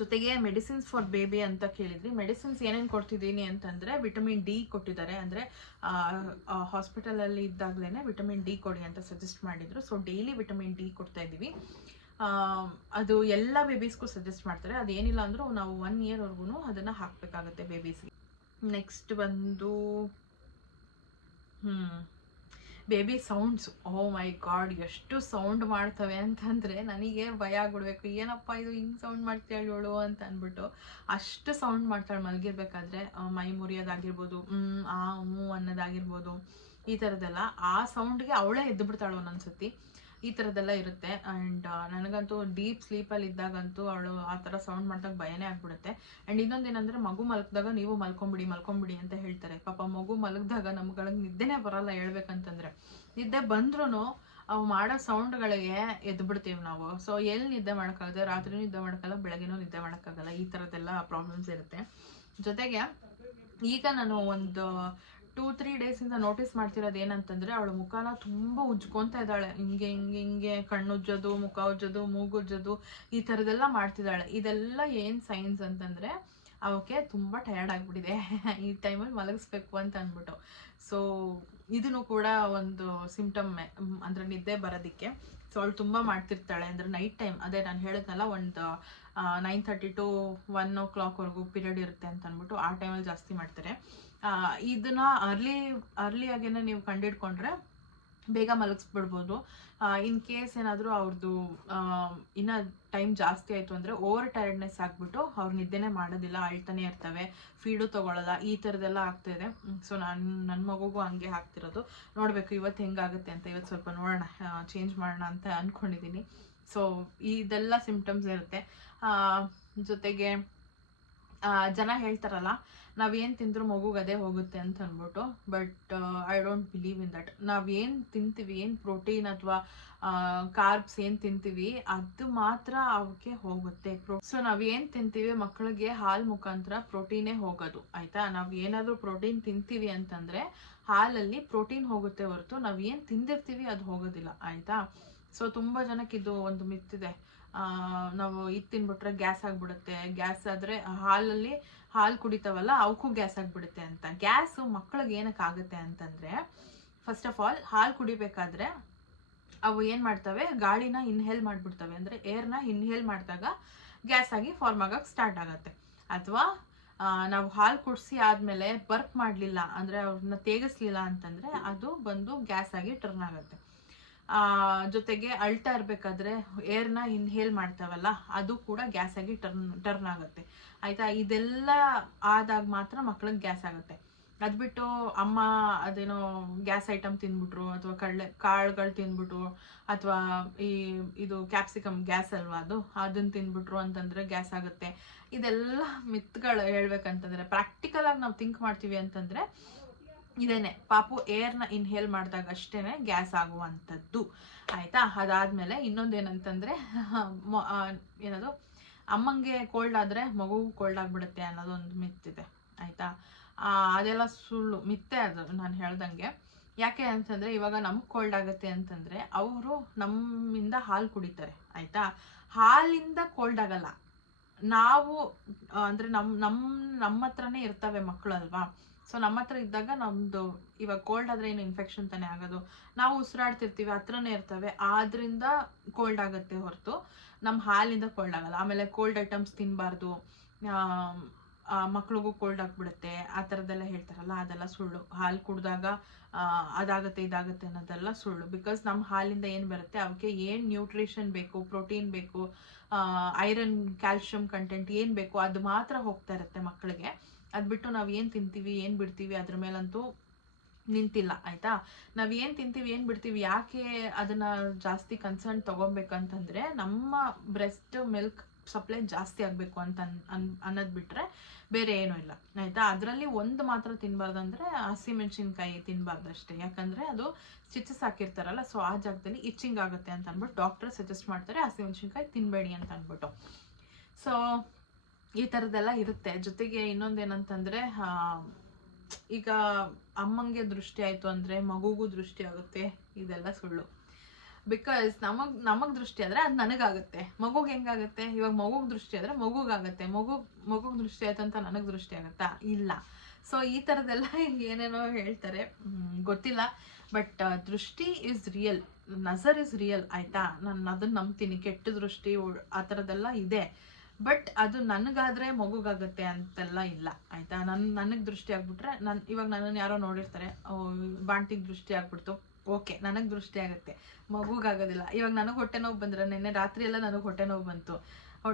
ಜೊತೆಗೆ ಮೆಡಿಸಿನ್ಸ್ ಫಾರ್ ಬೇಬಿ ಅಂತ ಕೇಳಿದ್ರಿ. ಮೆಡಿಸಿನ್ಸ್ ಏನೇನು ಕೊಡ್ತಿದ್ದೀನಿ ಅಂತಂದರೆ, ವಿಟಮಿನ್ ಡಿ ಕೊಟ್ಟಿದ್ದಾರೆ. ಅಂದರೆ ಹಾಸ್ಪಿಟಲಲ್ಲಿ ಇದ್ದಾಗಲೇ ವಿಟಮಿನ್ ಡಿ ಕೊಡಿ ಅಂತ ಸಜೆಸ್ಟ್ ಮಾಡಿದರು. ಸೊ ಡೈಲಿ ವಿಟಮಿನ್ ಡಿ ಕೊಡ್ತಾ ಇದ್ದೀವಿ. ಅದು ಎಲ್ಲ ಬೇಬೀಸ್ಗೂ ಸಜೆಸ್ಟ್ ಮಾಡ್ತಾರೆ. ಅದೇನಿಲ್ಲ ಅಂದರೂ ನಾವು 1 yearವರೆಗೂ ಅದನ್ನು ಹಾಕಬೇಕಾಗತ್ತೆ ಬೇಬೀಸ್ಗೆ. ನೆಕ್ಸ್ಟ್ ಬಂದು ಬೇಬಿ ಸೌಂಡ್ಸ್. ಓ ಮೈ ಗಾಡ್, ಎಷ್ಟು ಸೌಂಡ್ ಮಾಡ್ತವೆ ಅಂತಂದರೆ ನನಗೆ ಭಯ ಆಗ್ಬಿಡ್ಬೇಕು. ಏನಪ್ಪ ಇದು ಹಿಂಗೆ ಸೌಂಡ್ ಮಾಡ್ತಾಳೆ ಇವಳು ಅಂತ ಅಂದ್ಬಿಟ್ಟು. ಅಷ್ಟು ಸೌಂಡ್ ಮಾಡ್ತಾಳೆ ಮಲಗಿರ್ಬೇಕಾದ್ರೆ. ಮೈ ಮುರಿಯೋದಾಗಿರ್ಬೋದು, ಅನ್ನೋದಾಗಿರ್ಬೋದು, ಈ ಥರದ್ದೆಲ್ಲ. ಆ ಸೌಂಡ್ಗೆ ಅವಳೇ ಎದ್ದು ಬಿಡ್ತಾಳೆ ಒಂದೊಂದ್ಸತಿ. ಈ ಥರದ್ದೆಲ್ಲ ಇರುತ್ತೆ. ಆ್ಯಂಡ್ ನನಗಂತೂ ಡೀಪ್ ಸ್ಲೀಪಲ್ಲಿ ಇದ್ದಾಗಂತೂ ಅವಳು ಆ ಥರ ಸೌಂಡ್ ಮಾಡಿದಾಗ ಭಯನೇ ಆಗ್ಬಿಡುತ್ತೆ. ಆ್ಯಂಡ್ ಇನ್ನೊಂದೇನೆಂದರೆ ಮಗು ಮಲಗಿದಾಗ ನೀವು ಮಲ್ಕೊಂಬಿಡಿ ಅಂತ ಹೇಳ್ತಾರೆ. ಪಾಪ ಮಗು ಮಲಗಿದಾಗ ನಮ್ಗಳಿಗೆ ನಿದ್ದೆನೇ ಬರೋಲ್ಲ ಹೇಳ್ಬೇಕಂತಂದರೆ. ನಿದ್ದೆ ಬಂದ್ರೂ ಅವು ಮಾಡೋ ಸೌಂಡ್ಗಳಿಗೆ ಎದ್ಬಿಡ್ತೀವಿ ನಾವು. ಸೊ ಎಲ್ಲಿ ನಿದ್ದೆ ಮಾಡೋಕ್ಕಾಗತ್ತೆ, ರಾತ್ರಿನೂ ನಿದ್ದೆ ಮಾಡೋಕ್ಕಲ್ಲ, ಬೆಳಗ್ಗೆನೂ ನಿದ್ದೆ ಮಾಡೋಕ್ಕಾಗಲ್ಲ. ಈ ಥರದ್ದೆಲ್ಲ ಪ್ರಾಬ್ಲಮ್ಸ್ ಇರುತ್ತೆ. ಜೊತೆಗೆ ಈಗ ನಾನು ಒಂದು 2-3 ಡೇಸಿಂದ ನೋಟಿಸ್ ಮಾಡ್ತಿರೋದು ಏನಂತಂದರೆ, ಅವಳ ಮುಖನ ತುಂಬ ಉಜ್ಕೊತಾ ಇದ್ದಾಳೆ. ಹಿಂಗೆ ಕಣ್ಣುಜ್ಜೋದು, ಮುಖ ಉಜ್ಜೋದು, ಮೂಗುಜ್ಜೋದು, ಈ ಥರದ್ದೆಲ್ಲ ಮಾಡ್ತಿದ್ದಾಳೆ. ಇದೆಲ್ಲ ಏನು ಸೈನ್ಸ್ ಅಂತಂದರೆ ಅವಕ್ಕೆ ತುಂಬ ಟಯರ್ಡ್ ಆಗಿಬಿಟ್ಟಿದೆ, ಈ ಟೈಮಲ್ಲಿ ಮಲಗಿಸ್ಬೇಕು ಅಂತ ಅಂದ್ಬಿಟ್ಟು. ಸೊ ಇದನ್ನು ಕೂಡ ಒಂದು ಸಿಂಪ್ಟಮ್ಮೆ, ಅಂದರೆ ನಿದ್ದೆ ಬರೋದಕ್ಕೆ. ಸೊ ಅವಳು ತುಂಬ ಮಾಡ್ತಿರ್ತಾಳೆ. ಅಂದರೆ ನೈಟ್ ಟೈಮ್, ಅದೇ ನಾನು ಹೇಳಿದ್ನಲ್ಲ, ಒಂದು 9:30 to 1 o'clock ಪೀರಿಯಡ್ ಇರುತ್ತೆ ಅಂತ ಅಂದ್ಬಿಟ್ಟು ಆ ಟೈಮಲ್ಲಿ ಜಾಸ್ತಿ ಮಾಡ್ತಾರೆ. ಇದನ್ನ ಅರ್ಲಿಯಾಗೇನೆ ನೀವು ಕಂಡಿಡ್ಕೊಂಡ್ರೆ ಬೇಗ ಮಲಗಿಸ್ಬಿಡ್ಬೋದು. ಇನ್ ಕೇಸ್ ಏನಾದರೂ ಅವ್ರದ್ದು ಇನ್ನೂ ಟೈಮ್ ಜಾಸ್ತಿ ಆಯಿತು ಅಂದರೆ ಓವರ್ ಟೈರ್ಡ್ನೆಸ್ ಆಗಿಬಿಟ್ಟು ಅವ್ರು ನಿದ್ದೆನೇ ಮಾಡೋದಿಲ್ಲ, ಅಳ್ತಾನೆ ಇರ್ತವೆ, ಫೀಡು ತೊಗೊಳ್ಳಲ್ಲ, ಈ ಥರದ್ದೆಲ್ಲ ಆಗ್ತಾಯಿದೆ. ಸೊ ನನ್ನ ಮಗುಗೂ ಹಂಗೆ ಆಗ್ತಿರೋದು. ನೋಡಬೇಕು ಇವತ್ತು ಹೆಂಗಾಗುತ್ತೆ ಅಂತ. ಇವತ್ತು ಸ್ವಲ್ಪ ನೋಡೋಣ, ಚೇಂಜ್ ಮಾಡೋಣ ಅಂತ ಅಂದ್ಕೊಂಡಿದ್ದೀನಿ. ಸೊ ಇದೆಲ್ಲ ಸಿಂಪ್ಟಮ್ಸ್ ಇರುತ್ತೆ. ಜೊತೆಗೆ ಜನ ಹೇಳ್ತಾರಲ್ಲ, ನಾವೇನು ತಿಂದರೂ ಮಗುಗೆ ಅದೇ ಹೋಗುತ್ತೆ ಅಂತ ಅಂದ್ಬಿಟ್ಟು. But I don't believe in that. ನಾವೇನು ತಿಂತೀವಿ, ಏನು ಪ್ರೋಟೀನ್ ಅಥವಾ ಕಾರ್ಬ್ಸ್ ಏನು ತಿಂತೀವಿ ಅದು ಮಾತ್ರ ಅವಕ್ಕೆ ಹೋಗುತ್ತೆ. ಸೊ ನಾವೇನು ತಿಂತೀವಿ ಮಕ್ಕಳಿಗೆ ಹಾಲು ಮುಖಾಂತರ ಪ್ರೋಟೀನೇ ಹೋಗೋದು, ಆಯಿತಾ. ನಾವು ಏನಾದರೂ ಪ್ರೋಟೀನ್ ತಿಂತೀವಿ ಅಂತಂದರೆ ಹಾಲಲ್ಲಿ ಪ್ರೋಟೀನ್ ಹೋಗುತ್ತೆ ಹೊರತು ನಾವು ಏನು ತಿಂದಿರ್ತೀವಿ ಅದು ಹೋಗೋದಿಲ್ಲ, ಆಯಿತಾ. ಸೊ ತುಂಬ ಜನಕ್ಕೆ ಇದು ಒಂದು ಮಿತ್ತಿದೆ, ನಾವು ಇದು ತಿನ್ಬಿಟ್ರೆ ಗ್ಯಾಸ್ ಆಗಿಬಿಡುತ್ತೆ, ಗ್ಯಾಸ್ ಆದರೆ ಹಾಲು ಕುಡಿತಾವಲ್ಲ ಅವಕ್ಕೂ ಗ್ಯಾಸ್ ಆಗಿಬಿಡುತ್ತೆ ಅಂತ. ಗ್ಯಾಸು ಮಕ್ಕಳಿಗೆ ಏನಕ್ಕೆ ಆಗುತ್ತೆ ಅಂತಂದರೆ, ಫಸ್ಟ್ ಆಫ್ ಆಲ್ ಹಾಲು ಕುಡಿಬೇಕಾದ್ರೆ ಅವು ಏನು ಮಾಡ್ತವೆ, ಗಾಳಿನ ಇನ್ಹೇಲ್ ಮಾಡಿಬಿಡ್ತವೆ. ಅಂದರೆ ಏರ್ನ ಇನ್ಹೇಲ್ ಮಾಡಿದಾಗ ಗ್ಯಾಸ್ ಆಗಿ ಫಾರ್ಮ್ ಆಗೋಕ್ಕೆ ಸ್ಟಾರ್ಟ್ ಆಗುತ್ತೆ. ಅಥವಾ ನಾವು ಹಾಲು ಕುಡಿಸಿ ಆದಮೇಲೆ ಬರ್ಪ್ ಮಾಡಲಿಲ್ಲ ಅಂದರೆ ಅವ್ರನ್ನ ತೇಗಿಸ್ಲಿಲ್ಲ ಅಂತಂದರೆ ಅದು ಬಂದು ಗ್ಯಾಸ್ ಆಗಿ ಟರ್ನ್ ಆಗುತ್ತೆ. ಜೊತೆಗೆ ಅಳ್ತಾ ಇರಬೇಕಾದ್ರೆ ಏರ್ನ ಇನ್ಹೇಲ್ ಮಾಡ್ತಾವಲ್ಲ ಅದು ಕೂಡ ಗ್ಯಾಸ್ ಆಗಿ ಟರ್ನ್ ಆಗುತ್ತೆ, ಆಯಿತಾ. ಇದೆಲ್ಲ ಆದಾಗ ಮಾತ್ರ ಮಕ್ಳಿಗೆ ಗ್ಯಾಸ್ ಆಗುತ್ತೆ. ಅದು ಬಿಟ್ಟು ಅಮ್ಮ ಅದೇನೋ ಗ್ಯಾಸ್ ಐಟಮ್ ತಿಂದ್ಬಿಟ್ರು ಅಥವಾ ಕಾಳುಗಳು ತಿಂದ್ಬಿಟ್ರು ಅಥವಾ ಇದು ಕ್ಯಾಪ್ಸಿಕಮ್ ಗ್ಯಾಸ್ ಅಲ್ವಾ ಅದನ್ನು ತಿಂದ್ಬಿಟ್ರು ಅಂತಂದರೆ ಗ್ಯಾಸ್ ಆಗುತ್ತೆ. ಇದೆಲ್ಲ ಮಿತ್ಗಳು ಹೇಳ್ಬೇಕಂತಂದರೆ, ಪ್ರಾಕ್ಟಿಕಲ್ ಆಗಿ ನಾವು ಥಿಂಕ್ ಮಾಡ್ತೀವಿ ಅಂತಂದರೆ ಇದೇನೆ, ಪಾಪು ಏರ್ನ ಇನ್ಹೇಲ್ ಮಾಡಿದಾಗ ಅಷ್ಟೇ ಗ್ಯಾಸ್ ಆಗುವಂಥದ್ದು, ಆಯಿತಾ. ಅದಾದಮೇಲೆ ಇನ್ನೊಂದೇನಂತಂದರೆ ಏನದು, ಅಮ್ಮಂಗೆ ಕೋಲ್ಡ್ ಆದರೆ ಮಗುಗೂ ಕೋಲ್ಡ್ ಆಗಿಬಿಡುತ್ತೆ ಅನ್ನೋದೊಂದು ಮಿತ್ತಿದೆ, ಆಯಿತಾ. ಅದೆಲ್ಲ ಸುಳ್ಳು, ಮಿತ್ತೆ ಅದು ನಾನು ಹೇಳ್ದಂಗೆ. ಯಾಕೆ ಅಂತಂದರೆ ಇವಾಗ ನಮ್ಗೆ ಕೋಲ್ಡ್ ಆಗುತ್ತೆ ಅಂತಂದರೆ ಅವರು ನಮ್ಮಿಂದ ಹಾಲು ಕುಡಿತಾರೆ, ಆಯಿತಾ. ಹಾಲಿಂದ ಕೋಲ್ಡ್ ಆಗಲ್ಲ. ನಾವು ಅಂದರೆ ನಮ್ಮ ಹತ್ರನೇ ಇರ್ತವೆ ಮಕ್ಕಳಲ್ವಾ. ಸೊ ನಮ್ಮ ಹತ್ರ ಇದ್ದಾಗ ನಮ್ಮದು ಇವಾಗ ಕೋಲ್ಡ್ ಆದರೆ ಏನು ಇನ್ಫೆಕ್ಷನ್ ತಾನೇ ಆಗೋದು, ನಾವು ಉಸಿರಾಡ್ತಿರ್ತೀವಿ, ಹತ್ರನೇ ಇರ್ತವೆ, ಆದ್ರಿಂದ ಕೋಲ್ಡ್ ಆಗುತ್ತೆ ಹೊರತು ನಮ್ಮ ಹಾಲಿಂದ ಕೋಲ್ಡ್ ಆಗಲ್ಲ. ಆಮೇಲೆ ಕೋಲ್ಡ್ ಐಟಮ್ಸ್ ತಿನ್ನಬಾರ್ದು, ಮಕ್ಳಿಗೂ ಕೋಲ್ಡ್ ಆಗಿಬಿಡುತ್ತೆ ಆ ಥರದ್ದೆಲ್ಲ ಹೇಳ್ತಾರಲ್ಲ, ಅದೆಲ್ಲ ಸುಳ್ಳು. ಹಾಲು ಕುಡಿದಾಗ ಅದಾಗುತ್ತೆ ಇದಾಗುತ್ತೆ ಅನ್ನೋದೆಲ್ಲ ಸುಳ್ಳು. ಬಿಕಾಸ್ ನಮ್ಮ ಹಾಲಿಂದ ಏನು ಬರುತ್ತೆ, ಅವಕ್ಕೆ ಏನು ನ್ಯೂಟ್ರಿಷನ್ ಬೇಕು, ಪ್ರೋಟೀನ್ ಬೇಕು, ಐರನ್ ಕ್ಯಾಲ್ಶಿಯಂ ಕಂಟೆಂಟ್ ಏನು ಬೇಕು ಅದು ಮಾತ್ರ ಹೋಗ್ತಾ ಇರುತ್ತೆ ಮಕ್ಕಳಿಗೆ. ಅದು ಬಿಟ್ಟು ನಾವು ಏನು ತಿಂತೀವಿ ಏನು ಬಿಡ್ತೀವಿ ಅದ್ರ ಮೇಲಂತೂ ನಿಂತಿಲ್ಲ, ಆಯಿತಾ. ನಾವು ಏನು ತಿಂತೀವಿ ಏನು ಬಿಡ್ತೀವಿ ಯಾಕೆ ಅದನ್ನು ಜಾಸ್ತಿ ಕನ್ಸರ್ನ್ ತೊಗೊಬೇಕಂತಂದರೆ, ನಮ್ಮ ಬ್ರೆಸ್ಟ್ ಮಿಲ್ಕ್ ಸಪ್ಲೈ ಜಾಸ್ತಿ ಆಗಬೇಕು ಅಂತ ಅನ್ನೋದು ಬಿಟ್ಟರೆ ಬೇರೆ ಏನೂ ಇಲ್ಲ, ಆಯಿತಾ. ಅದರಲ್ಲಿ ಒಂದು ಮಾತ್ರ ತಿನ್ನಬಾರ್ದಂದ್ರೆ ಹಸಿಮೆಣ್ಸಿನ್ಕಾಯಿ ತಿನ್ನಬಾರ್ದು ಅಷ್ಟೇ. ಯಾಕಂದರೆ ಅದು ಸ್ಟಿಚಸ್ ಹಾಕಿರ್ತಾರಲ್ಲ, ಸೊ ಆ ಜಾಗದಲ್ಲಿ ಇಚ್ಚಿಂಗ್ ಆಗುತ್ತೆ ಅಂತ ಅಂದ್ಬಿಟ್ಟು ಡಾಕ್ಟರ್ ಸಜೆಸ್ಟ್ ಮಾಡ್ತಾರೆ ಹಸಿಮೆಣ್ಸಿನ್ಕಾಯಿ ತಿನ್ನಬೇಡಿ ಅಂತ ಅಂದ್ಬಿಟ್ಟು. ಸೊ ಈ ಥರದ್ದೆಲ್ಲ ಇರುತ್ತೆ. ಜೊತೆಗೆ ಇನ್ನೊಂದೇನಂತಂದರೆ, ಈಗ ಅಮ್ಮಂಗೆ ದೃಷ್ಟಿ ಆಯಿತು ಅಂದರೆ ಮಗುಗೂ ದೃಷ್ಟಿ ಆಗುತ್ತೆ, ಇದೆಲ್ಲ ಸುಳ್ಳು. ಬಿಕಾಸ್ ನಮಗೆ ದೃಷ್ಟಿ ಆದರೆ ಅದು ನನಗಾಗುತ್ತೆ, ಮಗುಗೆ ಹೆಂಗಾಗುತ್ತೆ. ಇವಾಗ ಮಗುಗೆ ದೃಷ್ಟಿ ಆದರೆ ಮಗುಗಾಗುತ್ತೆ, ಮಗುಗೆ ದೃಷ್ಟಿ ಆಯ್ತು ಅಂತ ನನಗೆ ದೃಷ್ಟಿ ಆಗುತ್ತಾ, ಇಲ್ಲ. ಸೊ ಈ ಥರದ್ದೆಲ್ಲ ಏನೇನೋ ಹೇಳ್ತಾರೆ, ಗೊತ್ತಿಲ್ಲ. ಬಟ್ ದೃಷ್ಟಿ ಇಸ್ ರಿಯಲ್, ನಜರ್ ಇಸ್ ರಿಯಲ್, ಆಯಿತಾ. ನಾನು ಅದನ್ನು ನಂಬ್ತೀನಿ. ಕೆಟ್ಟ ದೃಷ್ಟಿ ಆ ಥರದ್ದೆಲ್ಲ ಇದೆ, ಬಟ್ ಅದು ನನಗಾದರೆ ಮಗುಗಾಗುತ್ತೆ ಅಂತೆಲ್ಲ ಇಲ್ಲ, ಆಯಿತಾ. ನನಗೆ ದೃಷ್ಟಿ ಆಗ್ಬಿಟ್ರೆ ಇವಾಗ ನನ್ನನ್ನು ಯಾರೋ ನೋಡಿರ್ತಾರೆ, ಬಾಂಟಿಗೆ ದೃಷ್ಟಿ ಆಗ್ಬಿಡ್ತು, ಓಕೆ, ನನಗೆ ದೃಷ್ಟಿ ಆಗುತ್ತೆ, ಮಗುಗಾಗೋದಿಲ್ಲ. ಇವಾಗ ನನಗೆ ಹೊಟ್ಟೆ ನೋವು ಬಂದರೆ, ನಿನ್ನೆ ರಾತ್ರಿ ಎಲ್ಲ ನನಗೆ ಹೊಟ್ಟೆ ನೋವು ಬಂತು,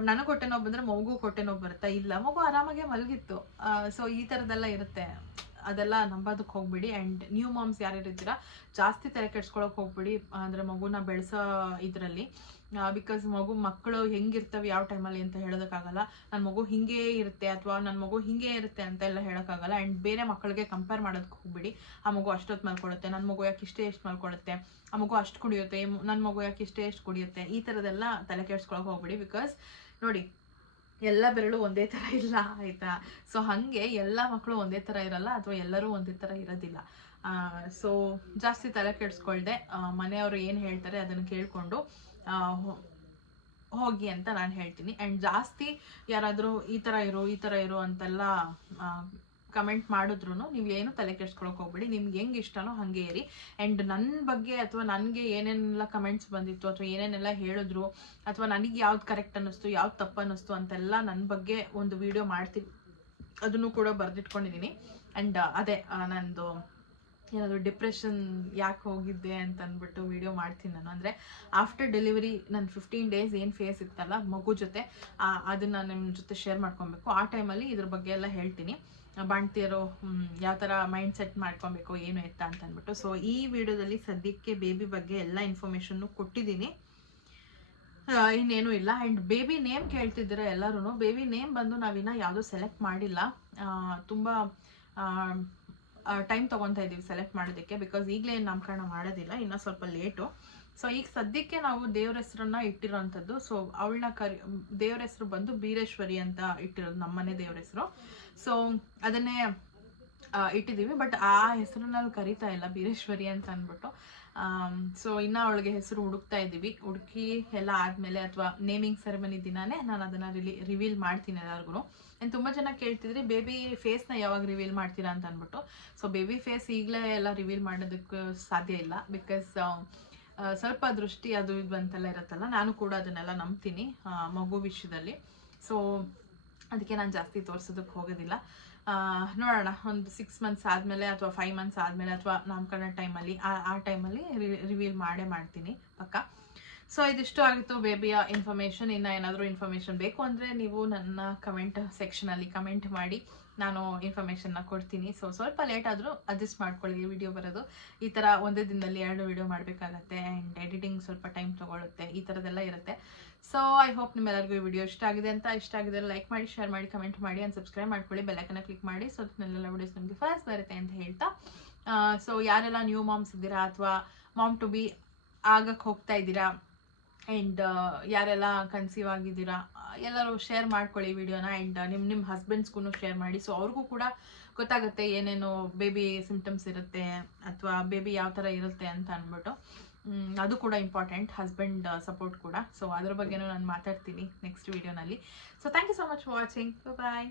ನನಗೆ ಹೊಟ್ಟೆ ನೋವು ಬಂದರೆ ಮಗು ಹೊಟ್ಟೆ ನೋವು ಬರುತ್ತಾ, ಇಲ್ಲ, ಮಗು ಆರಾಮಾಗೆ ಮಲಗಿತ್ತು. ಸೊ ಈ ಥರದ್ದೆಲ್ಲ ಇರುತ್ತೆ. ಅದೆಲ್ಲ ನಂಬೋದಕ್ಕೆ ಹೋಗ್ಬಿಡಿ. ಆ್ಯಂಡ್ ನ್ಯೂ ಮಾಮ್ಸ್ ಯಾರ್ಯಾರು ಇದ್ದೀರಾ ಜಾಸ್ತಿ ತಲೆ ಕೆಡ್ಸ್ಕೊಳಕ್ಕೆ ಹೋಗ್ಬಿಡಿ, ಅಂದರೆ ಮಗುನ ಬೆಳೆಸೋ ಇದರಲ್ಲಿ. ಬಿಕಾಸ್ ಮಕ್ಕಳು ಹೆಂಗಿರ್ತವೆ ಯಾವ ಟೈಮಲ್ಲಿ ಅಂತ ಹೇಳೋದಕ್ಕಾಗಲ್ಲ. ನನ್ನ ಮಗು ಹಿಂಗೇ ಇರುತ್ತೆ ಅಥವಾ ನನ್ನ ಮಗು ಹಿಂಗೇ ಇರುತ್ತೆ ಅಂತ ಎಲ್ಲ ಹೇಳೋಕ್ಕಾಗಲ್ಲ. ಆ್ಯಂಡ್ ಬೇರೆ ಮಕ್ಕಳಿಗೆ ಕಂಪೇರ್ ಮಾಡೋದಕ್ಕೆ ಹೋಗ್ಬಿಡಿ. ಆ ಮಗು ಅಷ್ಟೊತ್ತು ಮಲ್ಕೊಳ್ಳುತ್ತೆ, ನನ್ನ ಮಗು ಯಾಕೆ ಎಷ್ಟು ಮಲ್ಕೊಳ್ಳುತ್ತೆ, ಆ ಮಗು ಅಷ್ಟು ಕುಡಿಯುತ್ತೆ, ನನ್ನ ಮಗು ಯಾಕೆ ಎಷ್ಟು ಕುಡಿಯುತ್ತೆ, ಈ ಥರದೆಲ್ಲ ತಲೆ ಕೆಡ್ಸ್ಕೊಳಕ್ಕೆ ಹೋಗ್ಬಿಡಿ. ಬಿಕಾಸ್ ನೋಡಿ, ಎಲ್ಲ ಬೆರಳು ಒಂದೇ ಥರ ಇಲ್ಲ ಆಯಿತಾ. ಸೊ ಹಾಗೆ ಎಲ್ಲ ಮಕ್ಕಳು ಒಂದೇ ಥರ ಇರಲ್ಲ ಅಥವಾ ಎಲ್ಲರೂ ಒಂದೇ ಥರ ಇರೋದಿಲ್ಲ. ಸೊ ಜಾಸ್ತಿ ತಲೆ ಕೆಡಿಸ್ಕೊಳ್ದೆ ಮನೆಯವರು ಏನು ಹೇಳ್ತಾರೆ ಅದನ್ನು ಕೇಳಿಕೊಂಡು ಹೋಗಿ ಅಂತ ನಾನು ಹೇಳ್ತೀನಿ. ಆ್ಯಂಡ್ ಜಾಸ್ತಿ ಯಾರಾದರೂ ಈ ಥರ ಇರು ಅಂತೆಲ್ಲ ಕಮೆಂಟ್ ಮಾಡಿದ್ರು ನೀವು ಏನು ತಲೆ ಕೆಡ್ಸ್ಕೊಳಕ್ಕೆ ಹೋಗ್ಬೇಡಿ. ನಿಮ್ಗೆ ಹೆಂಗೆ ಇಷ್ಟನೋ ಹಾಗೆ ಇರಿ. ಆ್ಯಂಡ್ ನನ್ನ ಬಗ್ಗೆ ಅಥವಾ ನನಗೆ ಏನೇನೆಲ್ಲ ಕಮೆಂಟ್ಸ್ ಬಂದಿತ್ತು ಅಥವಾ ಏನೇನೆಲ್ಲ ಹೇಳಿದ್ರು ಅಥವಾ ನನಗೆ ಯಾವ್ದು ಕರೆಕ್ಟ್ ಅನ್ನಿಸ್ತು ಯಾವ್ದು ತಪ್ಪು ಅನ್ನಿಸ್ತು ಅಂತೆಲ್ಲ ನನ್ನ ಬಗ್ಗೆ ಒಂದು ವಿಡಿಯೋ ಮಾಡ್ತೀನಿ, ಅದನ್ನು ಕೂಡ ಬರೆದಿಟ್ಕೊಂಡಿದ್ದೀನಿ. ಆ್ಯಂಡ್ ಅದೇ ನಂದು ಏನಾದರೂ ಡಿಪ್ರೆಷನ್ ಯಾಕೆ ಹೋಗಿದ್ದೆ ಅಂತ ಅಂದ್ಬಿಟ್ಟು ವಿಡಿಯೋ ಮಾಡ್ತೀನಿ ನಾನು. ಅಂದರೆ ಆಫ್ಟರ್ ಡೆಲಿವರಿ ನನ್ನ 15 days ಏನು ಫೇಸ್ ಇತ್ತಲ್ಲ ಮಗು ಜೊತೆ, ಅದನ್ನು ನಿಮ್ಮ ಜೊತೆ ಶೇರ್ ಮಾಡ್ಕೊಬೇಕು. ಆ ಟೈಮಲ್ಲಿ ಇದ್ರ ಬಗ್ಗೆ ಎಲ್ಲ ಹೇಳ್ತೀನಿ. ಬಾಣ್ತಿಯರು ಯಾವ ಥರ ಮೈಂಡ್ ಸೆಟ್ ಮಾಡ್ಕೊಬೇಕು ಏನು ಎತ್ತ ಅಂತ ಅಂದ್ಬಿಟ್ಟು. ಸೊ ಈ ವಿಡಿಯೋದಲ್ಲಿ ಸದ್ಯಕ್ಕೆ ಬೇಬಿ ಬಗ್ಗೆ ಎಲ್ಲ ಇನ್ಫಾರ್ಮೇಷನ್ನು ಕೊಟ್ಟಿದ್ದೀನಿ, ಇನ್ನೇನು ಇಲ್ಲ. ಆ್ಯಂಡ್ ಬೇಬಿ ನೇಮ್ ಕೇಳ್ತಿದ್ದೀರ ಎಲ್ಲರೂ. ಬೇಬಿ ನೇಮ್ ಬಂದು ನಾವಿನ್ನ ಯಾವುದೂ ಸೆಲೆಕ್ಟ್ ಮಾಡಿಲ್ಲ, ತುಂಬ ಟೈಮ್ ತೊಗೊತಾ ಇದ್ದೀವಿ ಸೆಲೆಕ್ಟ್ ಮಾಡೋದಕ್ಕೆ. ಬಿಕಾಸ್ ಈಗಲೇ ನಾಮಕರಣ ಮಾಡೋದಿಲ್ಲ, ಇನ್ನೂ ಸ್ವಲ್ಪ ಲೇಟು. ಸೊ ಈಗ ಸದ್ಯಕ್ಕೆ ನಾವು ದೇವ್ರ ಹೆಸರನ್ನ ಇಟ್ಟಿರೋಂಥದ್ದು. ಸೊ ಅವಳನ್ನ ದೇವ್ರ ಹೆಸರು ಬಂದು ಬೀರೇಶ್ವರಿ ಅಂತ ಇಟ್ಟಿರೋದು, ನಮ್ಮನೆ ದೇವ್ರ ಹೆಸರು. ಸೊ ಅದನ್ನೇ ಇಟ್ಟಿದ್ದೀವಿ, ಬಟ್ ಆ ಹೆಸರನ್ನ ಕರಿತಾ ಇಲ್ಲ ಬೀರೇಶ್ವರಿ ಅಂತ ಅಂದ್ಬಿಟ್ಟು. ಸೊ ಇನ್ನು ಅವಳಿಗೆ ಹೆಸರು ಹುಡುಕ್ತಾ ಇದ್ದೀವಿ. ಹುಡುಕಿ ಎಲ್ಲ ಆದಮೇಲೆ ಅಥವಾ ನೇಮಿಂಗ್ ಸೆರೆಮನಿ ದಿನಾನೇ ನಾನು ಅದನ್ನು ರಿವೀಲ್ ಮಾಡ್ತೀನಿ ಎಲ್ಲರಿಗೂ. ಆ್ಯಂಡ್ ತುಂಬ ಜನ ಕೇಳ್ತಿದ್ರಿ ಬೇಬಿ ಫೇಸ್ನ ಯಾವಾಗ ರಿವೀಲ್ ಮಾಡ್ತೀರಾ ಅಂತ ಅಂದ್ಬಿಟ್ಟು. ಸೊ ಬೇಬಿ ಫೇಸ್ ಈಗಲೇ ಎಲ್ಲ ರಿವೀಲ್ ಮಾಡೋದಕ್ಕೆ ಸಾಧ್ಯ ಇಲ್ಲ. ಬಿಕಾಸ್ ಸ್ವಲ್ಪ ದೃಷ್ಟಿ ಅದು ಇದು ಅಂತೆಲ್ಲ ಇರುತ್ತಲ್ಲ, ನಾನು ಕೂಡ ಅದನ್ನೆಲ್ಲ ನಂಬ್ತೀನಿ ಮಗು ವಿಷಯದಲ್ಲಿ. ಸೊ ಅದಕ್ಕೆ ನಾನು ಜಾಸ್ತಿ ತೋರಿಸೋದಕ್ಕೆ ಹೋಗೋದಿಲ್ಲ. ನೋಡೋಣ, ಒಂದು 6 months ಆದಮೇಲೆ ಅಥವಾ 5 months ಆದಮೇಲೆ ಅಥವಾ ನಾಮಕರಣ ಟೈಮಲ್ಲಿ ಆ ಟೈಮಲ್ಲಿ ರಿವೀಲ್ ಮಾಡ್ತೀನಿ ಪಕ್ಕ. ಸೊ ಇದಿಷ್ಟು ಆಗಿತ್ತು ಬೇಬಿಯ ಇನ್ಫಾರ್ಮೇಷನ್. ಇನ್ನು ಏನಾದರೂ ಇನ್ಫಾರ್ಮೇಷನ್ ಬೇಕು ಅಂದರೆ ನೀವು ನನ್ನ ಕಮೆಂಟ್ ಸೆಕ್ಷನಲ್ಲಿ ಕಮೆಂಟ್ ಮಾಡಿ, ನಾನು ಇನ್ಫಾರ್ಮೇಷನ್ನ ಕೊಡ್ತೀನಿ. ಸೊ ಸ್ವಲ್ಪ ಲೇಟ್ ಆದರೂ ಅಡ್ಜಸ್ಟ್ ಮಾಡ್ಕೊಳ್ಳಿ ವಿಡಿಯೋ ಬರೋದು. ಈ ಥರ ಒಂದೇ ದಿನದಲ್ಲಿ 2 ವಿಡಿಯೋ ಮಾಡಬೇಕಾಗತ್ತೆ. ಆ್ಯಂಡ್ ಎಡಿಟಿಂಗ್ ಸ್ವಲ್ಪ ಟೈಮ್ ತೊಗೊಳುತ್ತೆ, ಈ ಥರದ್ದೆಲ್ಲ ಇರುತ್ತೆ. ಸೊ ಐ ಹೋಪ್ ನಿಮ್ಮೆಲ್ಲರಿಗೂ ಈ ವಿಡಿಯೋ ಇಷ್ಟ ಆಗಿದೆ ಲೈಕ್ ಮಾಡಿ, ಶೇರ್ ಮಾಡಿ, ಕಮೆಂಟ್ ಮಾಡಿ, ಆ್ಯಂಡ್ ಸಬ್ಸ್ಕ್ರೈಬ್ ಮಾಡ್ಕೊಳ್ಳಿ, ಬೆಲ್ಲೈಕನ್ನ ಕ್ಲಿಕ್ ಮಾಡಿ. ಸೊ ಅದನ್ನೆಲ್ಲ ವಿಡಿಯೋಸ್ ನಿಮಗೆ ಫಸ್ಟ್ ಬರುತ್ತೆ ಅಂತ ಹೇಳ್ತಾ, ಸೊ ಯಾರೆಲ್ಲ ನ್ಯೂ ಮಾಮ್ಸ್ ಇದ್ದೀರಾ ಅಥವಾ ಮಾಮ್ ಟು ಬಿ ಆಗಕ್ಕೆ ಹೋಗ್ತಾ ಇದ್ದೀರಾ, ಆ್ಯಂಡ್ ಯಾರೆಲ್ಲ ಕನ್ಸೀವ್ ಆಗಿದ್ದೀರಾ ಎಲ್ಲರೂ ಶೇರ್ ಮಾಡ್ಕೊಳ್ಳಿ ವಿಡಿಯೋನ. ಆ್ಯಂಡ್ ನಿಮ್ಮ ಹಸ್ಬೆಂಡ್ಸ್ಗೂ ಶೇರ್ ಮಾಡಿ. ಸೊ ಅವ್ರಿಗೂ ಕೂಡ ಗೊತ್ತಾಗುತ್ತೆ ಏನೇನು ಬೇಬಿ ಸಿಂಪ್ಟಮ್ಸ್ ಇರುತ್ತೆ ಅಥವಾ ಬೇಬಿ ಯಾವ ಥರ ಇರುತ್ತೆ ಅಂತ ಅಂದ್ಬಿಟ್ಟು. ಅದು ಕೂಡ ಇಂಪಾರ್ಟೆಂಟ್, ಹಸ್ಬೆಂಡ್ ಸಪೋರ್ಟ್ ಕೂಡ. ಸೊ ಅದ್ರ ಬಗ್ಗೆನೂ ನಾನು ಮಾತಾಡ್ತೀನಿ ನೆಕ್ಸ್ಟ್ ವಿಡಿಯೋನಲ್ಲಿ. So thank you so much for watching. Bye.